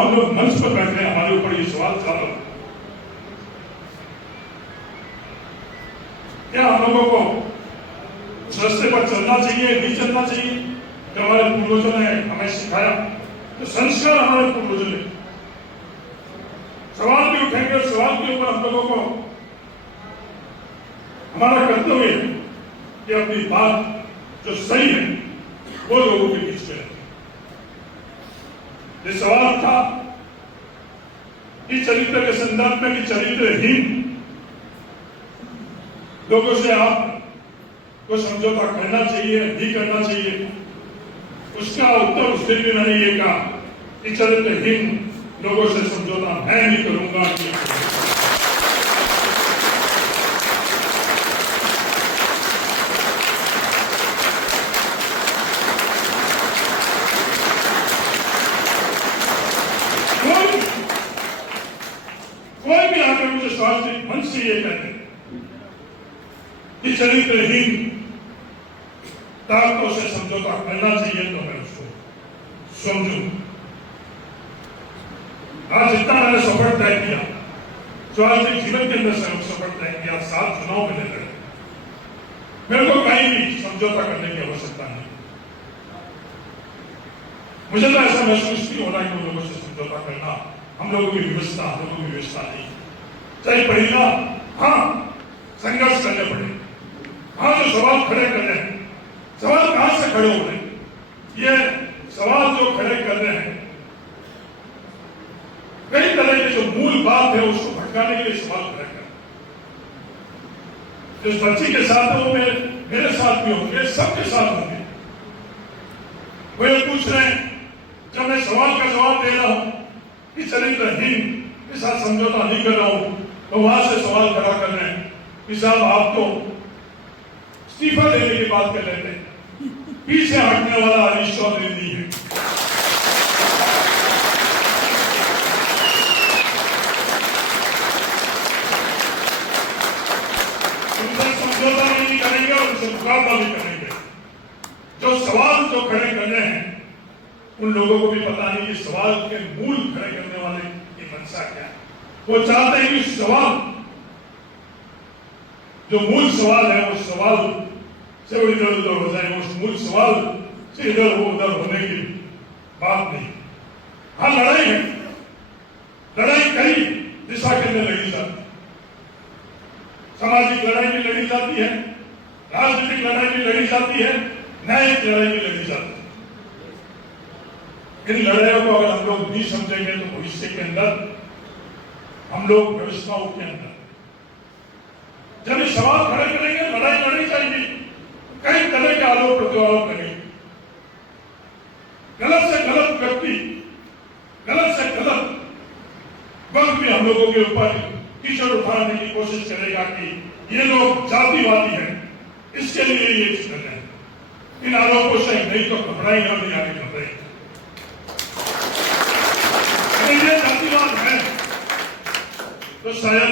हम लोग मंच पर बैठे हैं, हमारे ऊपर ये सवाल चालू है, क्या हम लोगों को उस रास्ते पर चलना चाहिए, नहीं चलना चाहिए? जो हमारे पूर्वजों ने हमें सिखाया, तो संस्कार हमारे पूर्वजों ने, सवाल भी उठेंगे, सवाल के ऊपर हम लोगों को हमारा कर्तव्य है कि अपनी बात जो सही है वो लोगों के बीच में रखें। ये सवाल था कि चरित्र के संदर्भ में, कि चरित्रहीन लोगों से आप को समझौता करना चाहिए, नहीं करना चाहिए। उसका उत्तर उसने भी मैंने ये कहा कि चरित्रहीन लोगों से समझौता मैं नहीं करूंगा। कोई भी आकर मुझे स्वास्थ्य मंच से ये कहते कि चरित्रहीन ताकतों से समझौता करना चाहिए, तो मैं उसको समझूं। आज इतना मैंने सफर तय किया, स्वास्थ्य जीवन के अंदर सफर तय किया, 7 चुनाव में लड़े, मेरे को कहीं भी समझौता करने की आवश्यकता नहीं। मुझे तो ऐसा महसूस नहीं हो रहा है कि उन लोगों से समझौता करना हम लोगों की व्यवस्था, हम लोगों की व्यवस्था नहीं। चाहे पड़ेगा, हाँ संघर्ष करने पड़े, हाँ जो सवाल खड़े कर रहे हैं, सवाल कहां से खड़े हो रहे हैं? ये सवाल जो खड़े कर रहे हैं, कई तरह की जो मूल बात है उसको भटकाने के लिए सवाल खड़े कर, जिस बच्ची के साथ है वो मेरे साथ भी होंगे, सबके साथ होंगे। वो ये पूछ रहे हैं, जब मैं सवाल का जवाब दे रहा हूं कि चरित्रहीन के साथ समझौता नहीं कर रहा हूं, तो वहां से सवाल खड़ा कर रहे हैं कि साहब आप तो इस्तीफा देने की बात कर रहे थे, पीछे हटने वाला हरीश चौधरी नहीं है। उनसे समझौता नहीं करेंगे, उनसे मुकाबला भी करेंगे। जो सवाल जो खड़े कर रहे हैं उन लोगों को भी पता नहीं कि सवाल के मूल खड़े करने वाले की मंशा क्या है। वो चाहते हैं कि सवाल जो मूल सवाल है वो सवाल से वो इधर उधर हो जाए, उस मूल सवाल से इधर वो उधर होने की बात नहीं। हाँ लड़ाई है, लड़ाई कई दिशा के अंदर लड़ी जाती है, सामाजिक लड़ाई भी लड़ी जाती है, राजनीतिक लड़ाई भी लड़ी जाती है, न्यायिक लड़ाई भी लड़ी जाती है। इन लड़ाइयों को अगर हम लोग नहीं समझेंगे तो भविष्य के अंदर हम लोग व्यवस्थाओं के अंदर जब ये सवाल खड़े करेंगे, लड़ाई लड़ी जाएगी, कई तरह के आरोप प्रत्यारोप करेंगे, गलत से गलत व्यक्ति, गलत से गलत वक्त भी हम लोगों के ऊपर कीचड़ उठाने की कोशिश करेगा कि ये लोग जातिवादी हैं, इसके लिए ये चीज कर रहे हैं। इन आरोपों से नहीं तो घबराएंगे और नहीं आगे घबराएंगे। जातिवाद है तो शायद